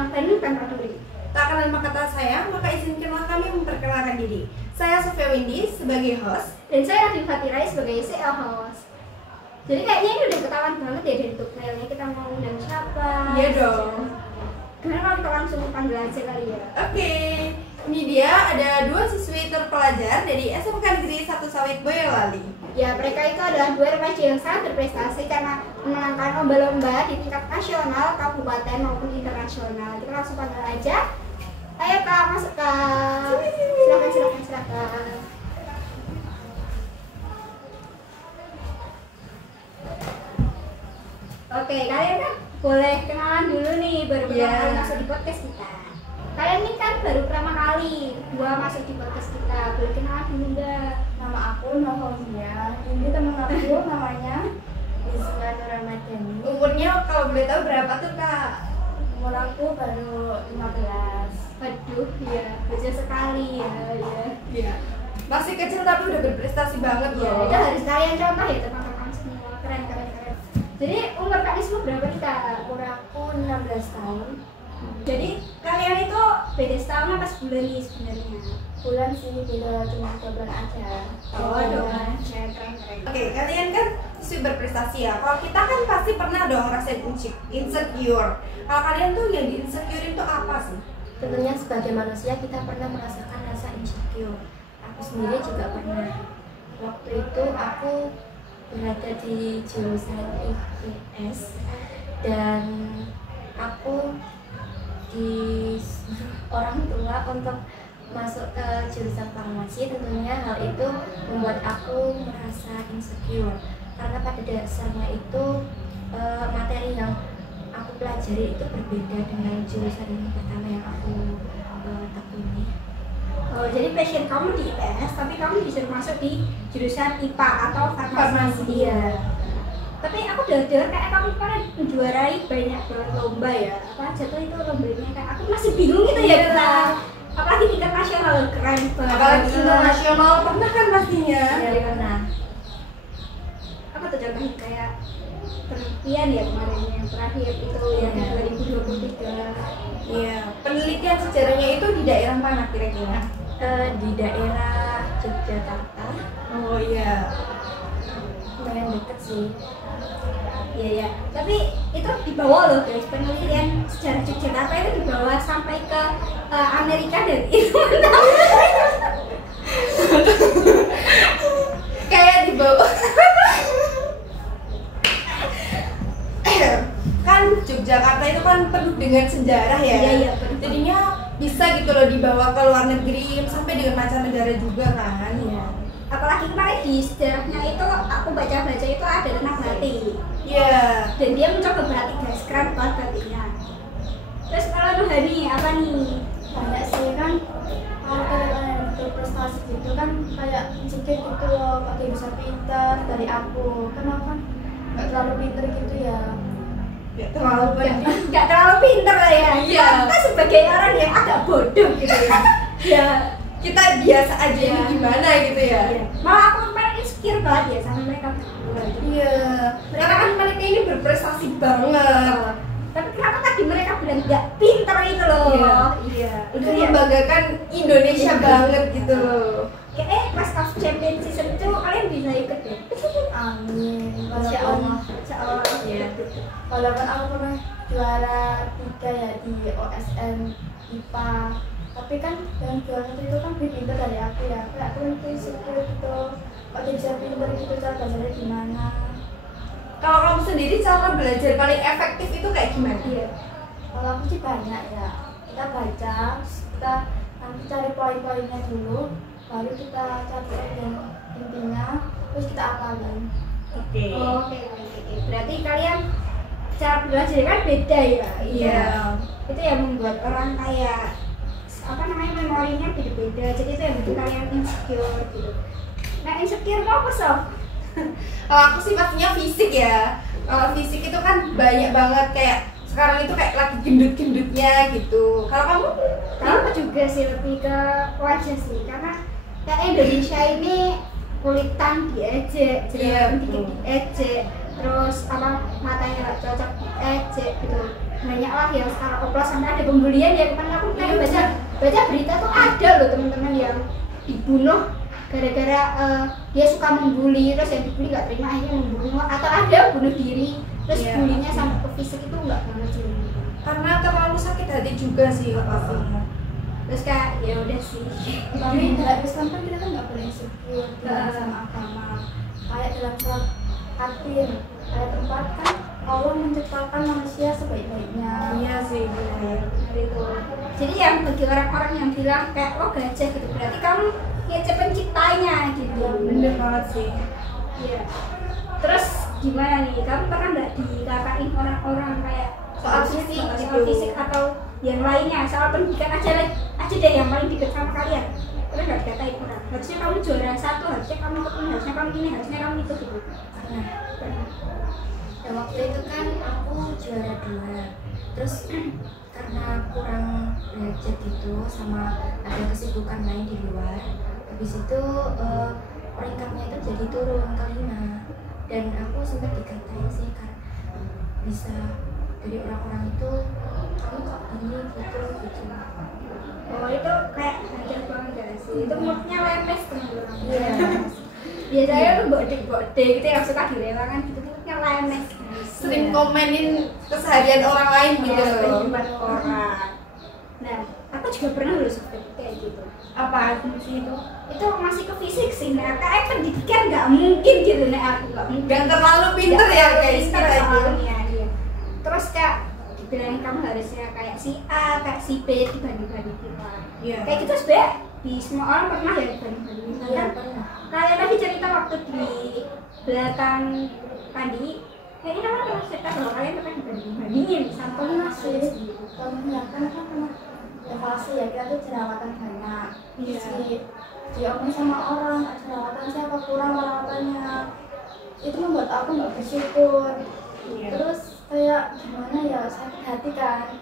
orang Bandung tanpa duri. Tak kenal maka tak sayang, maka izinkanlah kami memperkenalkan diri. Saya Sofia Windy sebagai host. Dan saya Radhi Fatirai sebagai CEO host. Jadi kayaknya ini udah ketahuan banget ya dari thumbnailnya kita mau undang siapa. Iya dong. Gimana kalau kita langsung panggil aja kali ya? Oke, ini dia ada 2 siswi terpelajar dari SMK Negeri 1 Sawit Boyolali. Ya, mereka itu adalah 2 remaja yang sangat berprestasi karena memenangkan lomba-lomba di tingkat nasional, kabupaten maupun internasional. Kita langsung panggil aja. Ayo Kak, masuk Kak. Silakan. Oke, kalian kan boleh kenalan dulu nih, baru pertama kali masuk di podcast kita. Kalian ini kan baru pertama kali masuk di podcast kita, boleh kenalan dulu nggak? Nama aku Nohomia, ini teman aku namanya Rizka Nuramadani. Umurnya kalau boleh tahu berapa tuh Kak? Umur aku baru 15. Waduh, ya, kecil sekali ya. Iya. Masih kecil tapi udah berprestasi banget Ya, loh. itu harus kalian contoh ya teman-teman semua, keren. Jadi umur kalian semua berapa nih Kak? Umur aku 16 tahun. Jadi kalian itu beda setahun apa sebulan nih sebenarnya? Bulan sih, beda cuma 2 bulan aja. Keren. Oke, kalian kan siswi berprestasi ya. Kalau kita kan pasti pernah dong ngerasain insecure. Kalau kalian tuh yang di insecure itu apa sih? Tentunya sebagai manusia kita pernah merasakan rasa insecure. Aku sendiri juga pernah. Waktu itu aku berada di jurusan IPS dan aku disuruh orang tua untuk masuk ke jurusan farmasi. Tentunya hal itu membuat aku merasa insecure karena pada dasarnya itu materi yang aku pelajari itu berbeda dengan jurusan pertama yang aku tekuni. Oh, jadi passion kamu di IPS, tapi kamu disuruh masuk di jurusan IPA atau farmasi. Iya. Tapi aku dengar kayak kamu kan menjuarai banyak banget lomba ya. Apa aja tuh itu lombanya, kayak aku masih bingung gitu ya Kak. Apalagi tingkat nasional, keren banget. Apalagi internasional pernah kan pastinya. Iya pernah. Apa tuh contohnya kayak penelitian ya kemarin yang terakhir itu yang 2023. Iya. Penelitian sejarahnya itu di daerah mana kira-kira? Di daerah Yogyakarta. Oh iya. Lumayan deket sih. Iya. Tapi itu dibawa loh guys, penelitian sejarah Yogyakarta itu dibawa sampai ke Amerika dan itu Kayak dibawa. Kan Yogyakarta itu kan penuh dengan sejarah ya. Iya, betul. Jadinya bisa gitu loh dibawa ke luar negeri sampai dengan mancanegara juga kan. Iya. apalagi kemarin di sejarahnya itu aku baca-baca itu ada tentang batik. Iya. Dan dia mencoba batik guys, keren banget batiknya. Terus kalau Nuhani apa nih? Banyak sih kan, kalau kalian berprestasi gitu kan kayak insecure gitu loh, pakai bisa pintar dari aku. Kenapa kan nggak terlalu pintar gitu ya? Nggak terlalu pinter lah ya. Iya. Kita sebagai orang yang agak bodoh gitu ya. Ya. Kita biasa aja ini gimana gitu ya. Iya. Malah aku kemarin insecure banget ya sama mereka berdua. Iya. Karena kan mereka ini berprestasi banget. Tapi kenapa tadi mereka bilang nggak pinter itu loh? Iya. Udah membanggakan Indonesia banget gitu loh. Pas Cup Champion Season 2 kalian bisa ikut ya? Amin. Insya Allah. Insya Allah. Iya. Walaupun aku pernah juara 3 ya di OSN IPA, tapi kan yang juara itu kan lebih pintar dari aku ya. Kayak aku itu insecure gitu. Kok dia bisa pintar gitu, cara belajarnya gimana? Kalau kamu sendiri cara belajar paling efektif itu kayak gimana? Iya. Kalau aku sih banyak ya. Kita baca, terus kita nanti cari poin-poinnya dulu, baru kita catat yang intinya, terus kita hafalin. Oke. Oke. Berarti kalian cara belajar kan beda ya? Iya. Itu yang membuat orang kayak apa namanya memorinya beda-beda. Jadi itu yang bikin kalian insecure gitu. Nah insecure mau apa Sof? Kalau aku sih pastinya fisik ya. Kalau fisik itu kan banyak banget kayak sekarang itu kayak lagi gendut-gendutnya gitu. Kalau kamu? Aku juga sih lebih ke wajah sih, karena kayak Indonesia ini kulitan diejek, jerawat dikit diejek, terus apa matanya nggak cocok diejek gitu. banyak lah yang sekarang oplos sampai ada pembulian ya. Kemarin aku kan baca berita tuh ada loh teman-teman yang dibunuh gara-gara dia suka membuli, terus yang dibully nggak terima akhirnya membunuh, atau ada bunuh diri terus bulinya sampai ke fisik. Itu nggak banget sih, karena terlalu sakit hati juga sih pastinya. terus kayak ya udah sih. Tapi dalam Islam kan kita kan nggak boleh insecure sama agama. Kayak dalam surat At-Tin ayat 4 kan Allah menciptakan manusia sebaik-baiknya. Iya sih benar. Itu jadi yang bagi orang-orang yang bilang kayak lo gajah gitu, berarti kamu ngecek penciptanya gitu. Bener banget sih. Iya. Terus gimana nih, kamu pernah nggak dikatain orang-orang kayak soal fisik atau yang lainnya, soal pendidikan aja deh yang paling dekat sama kalian? Pernah nggak dikatain orang? Harusnya kamu juara 1, harusnya kamu ikut ini, harusnya kamu ini, harusnya kamu itu gitu. Nah, dan waktu itu kan aku juara 2. Terus karena kurang belajar gitu sama ada kesibukan lain di luar, habis itu peringkatnya itu jadi turun ke 5. Dan aku sempat dikatain sih karena bisa dari orang-orang itu kamu kok ini gitu. Oh itu kayak hancur banget gak sih? Itu moodnya lemes teman-teman. Iya. Biasanya tuh bode gitu yang suka dilewangan gitu, moodnya lemes. Sering komenin keseharian orang lain gitu. Kehidupan orang. Nah, aku juga pernah loh seperti kayak gitu. Apa sih itu? Itu masih ke fisik sih, nah kayak pendidikan nggak mungkin gitu, nih aku nggak mungkin. Gak terlalu pinter ya guys kita itu. Iya. Terus kayak dibilang kamu harusnya kayak si A, kayak si B dibanding-banding kita. Iya. Kayak gitu sebenarnya di semua orang pernah ya dibanding-bandingin. Iya, Kan pernah. kalian tadi cerita waktu di belakang tadi, kayaknya kamu pernah cerita kalau kalian pernah dibanding-bandingin sama Pernah sih. kalian sendiri. Pernah kan pernah evaluasi ya, kita tuh jerawatan banyak. Iya. Diomongin sama orang, jerawatan siapa kurang perawatannya. Itu membuat aku nggak bersyukur. Iya. Terus kayak gimana ya, sakit hati kan.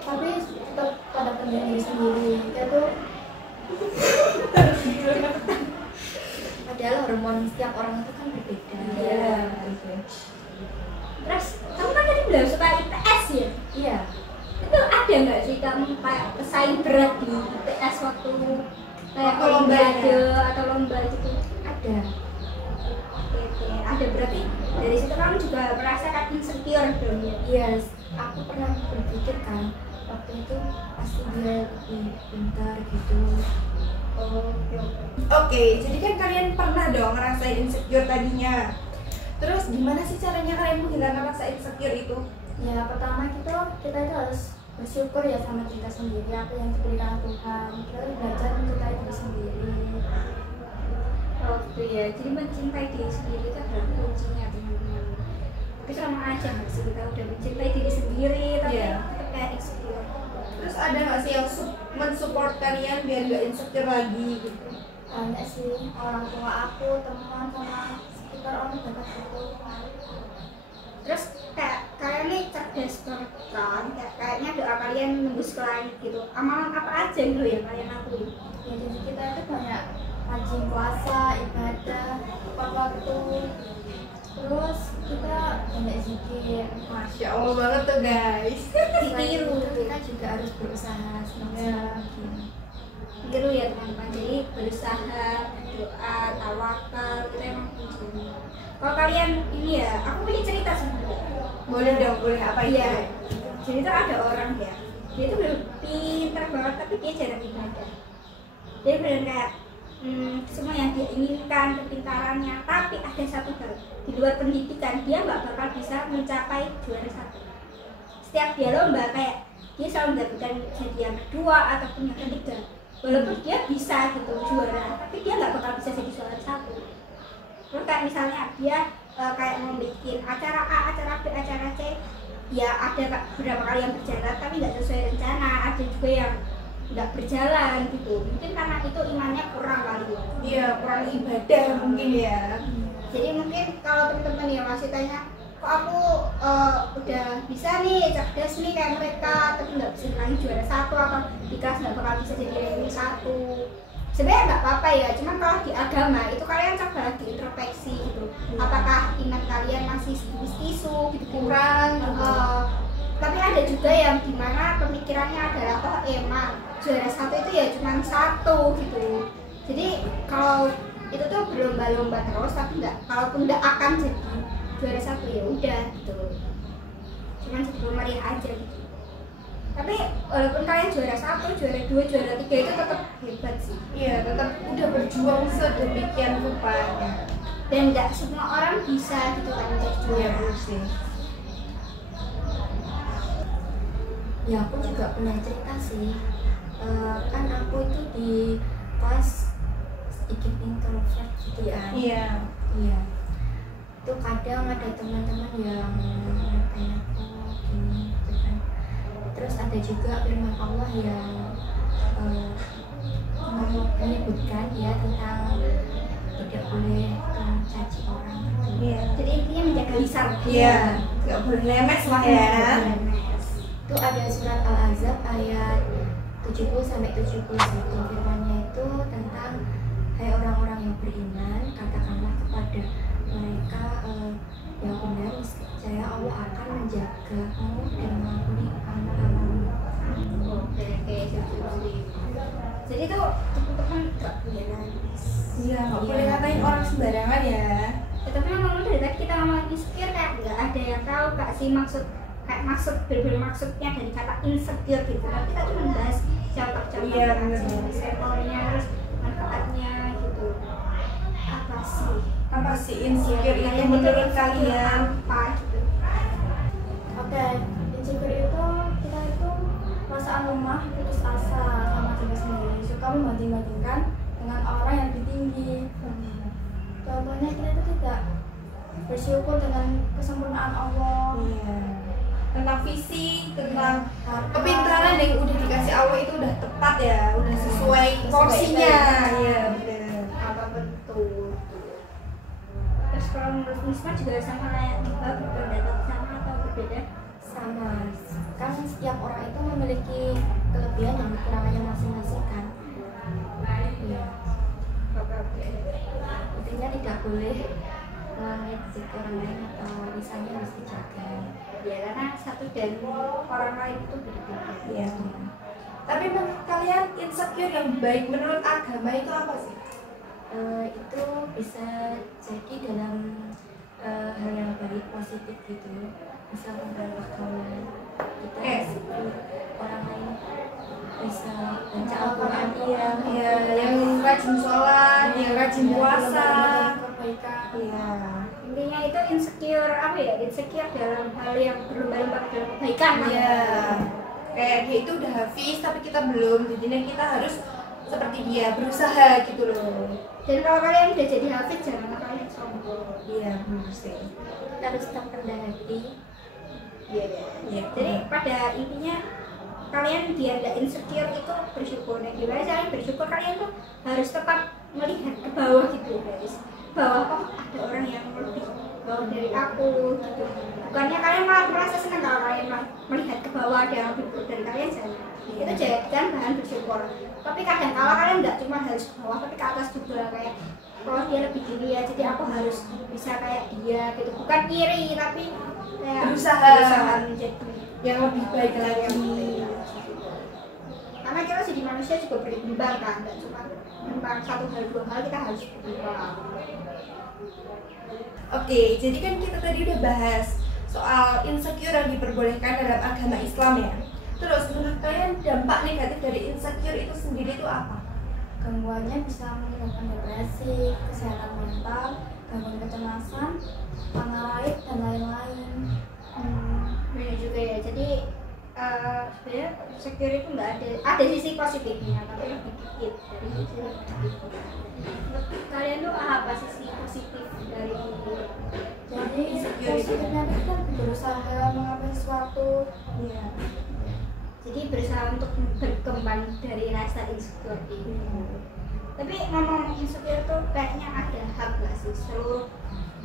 Tapi tetap pada pendirian diri sendiri. Kita tuh padahal hormon setiap orang itu kan berbeda. Iya. Terus kamu kan tadi bilang suka IPS ya? Iya. Itu ada nggak sih kamu kayak pesaing berat di IPS waktu kayak Waktu lomba olimpiade atau lomba gitu? Ada. Oke. Ada, berarti dari situ kamu juga merasakan insecure dong ya? Iya, aku pernah berpikir kan waktu itu pasti dia lebih pintar gitu. Oke, jadi kan kalian pernah dong ngerasain insecure tadinya. Terus gimana sih caranya kalian menghilangkan rasa insecure itu? Ya pertama kita itu harus bersyukur ya sama kita sendiri, apa yang diberikan Tuhan. Kita harus belajar mencintai diri sendiri. Oke ya, jadi mencintai diri sendiri itu adalah kuncinya teman-teman. Tapi sama aja nggak sih kita udah mencintai diri sendiri tapi Iya. tetap kayak insecure. Terus ada nggak sih yang mensupport kalian biar nggak insecure lagi gitu? Banyak sih, orang tua aku, teman sama sekitar orang dekat aku. Terus kayak kalian nih cerdas banget kan, kayaknya doa kalian nembus ke langit gitu. Amalan apa aja dulu yang kalian lakuin? Ya jadi kita itu banyak rajin puasa, ibadah, tepat waktu. Terus kita banyak zikir. Masya Allah banget tuh guys. Selain itu kita juga harus berusaha semaksimal mungkin. Gitu ya teman-teman, jadi berusaha, doa, tawakal, itu emang kuncinya. Kalau kalian ini ya, aku punya cerita sebenarnya. Boleh dong, boleh apa itu? Iya. Jadi itu ada orang ya, dia tuh bener pintar banget tapi dia jarang ibadah. Dia bener kayak semua yang dia inginkan, kepintarannya, tapi ada satu hal di luar pendidikan dia nggak bakal bisa mencapai juara 1. Setiap dia lomba kayak dia selalu mendapatkan jadi yang kedua ataupun yang ketiga. Walaupun dia bisa gitu juara, tapi dia nggak bakal bisa jadi juara 1. Terus kayak misalnya dia kayak mau bikin acara A, acara B, acara C, ya ada beberapa kali yang berjalan tapi nggak sesuai rencana, ada juga yang nggak berjalan gitu. Mungkin karena itu imannya kurang kali ya. Iya, kurang ibadah mungkin ya. Jadi mungkin kalau teman-teman yang masih tanya, kok aku udah bisa nih, cerdas nih kayak mereka, tapi nggak bisa lagi juara 1 atau di kelas nggak bakal bisa jadi ranking 1. sebenarnya nggak apa-apa ya, cuman kalau di agama itu kalian coba diintrospeksi gitu, apakah iman kalian masih tisu gitu Kurang. Tapi ada juga yang dimana pemikirannya adalah oh emang juara satu itu ya cuma satu gitu. Jadi kalau itu tuh berlomba-lomba terus, tapi nggak, kalaupun nggak akan jadi juara satu ya udah gitu, cuman jadi meriah aja gitu. Tapi walaupun kalian juara satu, juara dua, juara tiga itu tetap hebat sih. Iya, tetap udah berjuang sedemikian rupanya. Dan nggak semua orang bisa gitu kan jadi juara. Iya sih. Ya aku juga punya cerita sih. Kan aku itu di kelas sedikit introvert gitu kan. Iya. Iya. Itu kadang ada teman-teman yang ngatain aku gini gitu kan. Terus ada juga firman Allah yang menyebutkan ya tentang tidak boleh mencaci orang. Iya. Jadi intinya menjaga lisan. Iya. Nggak boleh lemes lah ya. Itu ada surat Al-Ahzab ayat 70-71. Firman-Nya itu tentang hai orang-orang yang beriman, katakanlah kepada mereka yang benar, niscaya Allah akan menjagamu dan mengampuni amal-amalmu. Oke, jadi tuh teman-teman nggak boleh nangis. Iya, nggak boleh ngatain orang sembarangan ya. Ya, tapi ngomong dari tadi kita ngomong insecure kayak nggak ada yang tahu kak sih maksud berbeda maksudnya dari kata insecure gitu. Tapi kita cuma bahas contoh-contoh Iya, bener. sampelnya, terus manfaatnya gitu. Apa sih Insecure itu Kalian menurut insecure kalian? apa gitu? Oke, insecure itu kita itu perasaan lemah, putus asa sama diri sendiri, suka membanding-bandingkan dengan orang yang lebih tinggi. Contohnya kita itu tidak bersyukur dengan kesempurnaan Allah. Iya. Tentang visi, tentang Harta. kepintaran yang udah dikasih Allah itu udah tepat ya, udah sesuai porsinya. Iya, benar. Apa betul? Terus kalau menurut Misma juga sama kayak Mbak, berpendapat sama atau berbeda? Sama, kan setiap orang itu memiliki kelebihan dan kekurangannya masing-masing kan. Iya. Intinya tidak boleh mengejek orang lain atau misalnya harus dijaga. Ya karena satu dan orang lain itu berbeda. Iya. Tapi menurut kalian insecure yang baik menurut agama itu apa sih? Itu bisa jadi dalam hal yang baik, positif gitu. Misal tentang rekaman kita insecure orang lain bisa baca Al-Quran Yang rajin sholat, yang rajin puasa. kebaikan. Iya. Intinya itu insecure apa ya? Insecure dalam hal yang berlomba-lomba dalam kebaikan. Iya. Kayak dia itu udah hafiz tapi kita belum, jadinya kita harus seperti dia, berusaha gitu loh. Dan kalau kalian udah jadi hafiz jangan kalian sombong. Iya, benar sih. Kita harus tetap rendah hati. Iya. Iya. Jadi pada intinya kalian biar nggak insecure itu bersyukur. Dan gimana caranya bersyukur? Kalian tuh harus tetap melihat ke bawah gitu guys. Bawah oh ada orang yang lebih bawah dari aku gitu. Bukannya kalian malah merasa senang kalau kalian melihat ke bawah ada yang lebih buruk dari kalian, jangan. Itu jadikan bahan bersyukur. Tapi kadang kala kalian nggak cuma harus ke bawah tapi ke atas juga, kayak kalau dia lebih tinggi ya jadi aku harus bisa kayak dia gitu. Bukan iri tapi kayak Berusaha menjadi yang lebih baik lagi. karena kita jadi manusia juga berkembang kan, nggak cuma tentang satu hal dua hal, kita harus berkembang. Oke, jadi kan kita tadi udah bahas soal insecure yang diperbolehkan dalam agama Islam ya. Terus menurut kalian dampak negatif dari insecure itu sendiri itu apa? Gangguannya bisa menyebabkan depresi, kesehatan mental, gangguan kecemasan, paranoid dan lain-lain. Benar juga ya. Jadi sebenarnya insecure itu nggak ada sisi positifnya, tapi lebih dikit dari sisi negatif. Menurut kalian tuh apa sisi positif dari Jadi Insecure positifnya itu kan berusaha mengambil sesuatu. Iya. jadi berusaha untuk berkembang dari rasa insecure ini. Tapi ngomong insecure tuh kayaknya ada hak nggak sih?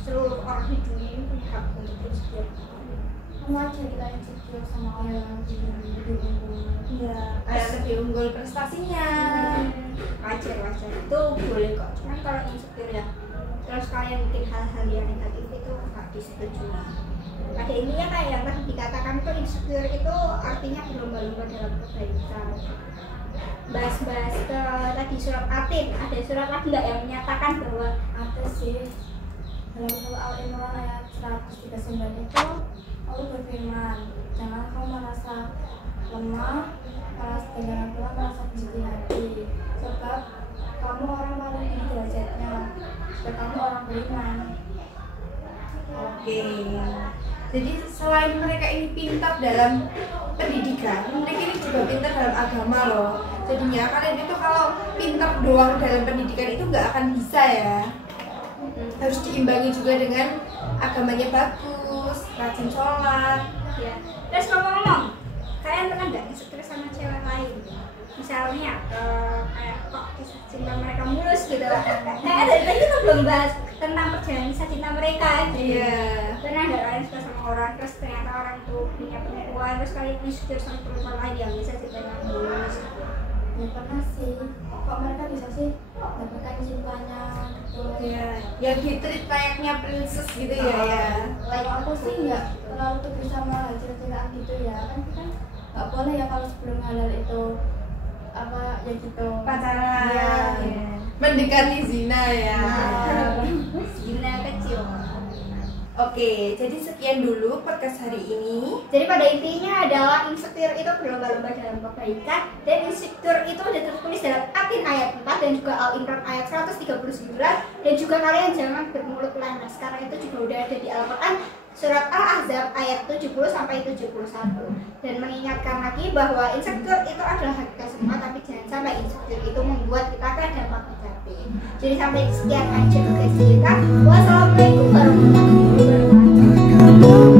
Seluruh orang di dunia ini punya hak untuk insecure. Semua aja kita insecure sama orang yang lebih unggul. Iya. Kayak lebih unggul prestasinya. wajar itu boleh kok, cuman kalau insecure ya terus kalian bikin hal-hal yang negatif itu nggak disetujui. Pada intinya kayak yang tadi dikatakan itu insecure itu artinya berlomba-lomba dalam kebaikan. Bahas-bahas ke tadi surat Atin, ada surat lagi nggak yang menyatakan bahwa Ada sih, dalam surah Al-Imran ayat 139 itu Allah berfirman, jangan kamu merasa lemah, jangan pula merasa bersedih hati, sebab kamu orang paling tinggi derajatnya, dan kamu orang beriman. Oke. Jadi selain mereka ini pintar dalam pendidikan, mereka ini juga pintar dalam agama loh. Jadinya kalian itu kalau pintar doang dalam pendidikan itu nggak akan bisa ya. Harus diimbangi juga dengan agamanya bagus, rajin sholat. ya. Terus ngomong-ngomong, kalian pernah nggak insecure sama cewek lain? Misalnya kayak kok kisah cinta mereka mulus gitu. Dari tadi kita belum bahas tentang perjalanan kisah cinta mereka. Iya. Pernah nggak kalian suka sama orang terus ternyata orang itu punya perempuan terus kalian insecure sama perempuan lain yang bisa cintanya mulus? Ya pernah sih, kok mereka bisa sih dapatkan cintanya gitu. Iya. Yang di-treat layaknya princess gitu ya. Kalau aku sih nggak terlalu tuh bisa sama cinta-cintaan gitu ya, kan nggak boleh ya kalau sebelum halal itu apa ya gitu Pacaran. Iya. Mendekati zina ya. Zina kecil. Oke, jadi sekian dulu podcast hari ini. Jadi pada intinya adalah insecure itu berlomba-lomba dalam kebaikan, dan insecure itu sudah tertulis dalam Atin ayat 4 dan juga Al-Imran ayat 139, dan juga kalian jangan bermulut lemes karena itu juga udah ada di Al-Quran surat Al-Ahzab ayat 70 sampai 71. Dan mengingatkan lagi bahwa insecure itu adalah hak kita semua, tapi jangan sampai insecure itu membuat kita ke dampak negatif. Jadi sampai sekian aja guys kita. Wassalamualaikum warahmatullahi wabarakatuh.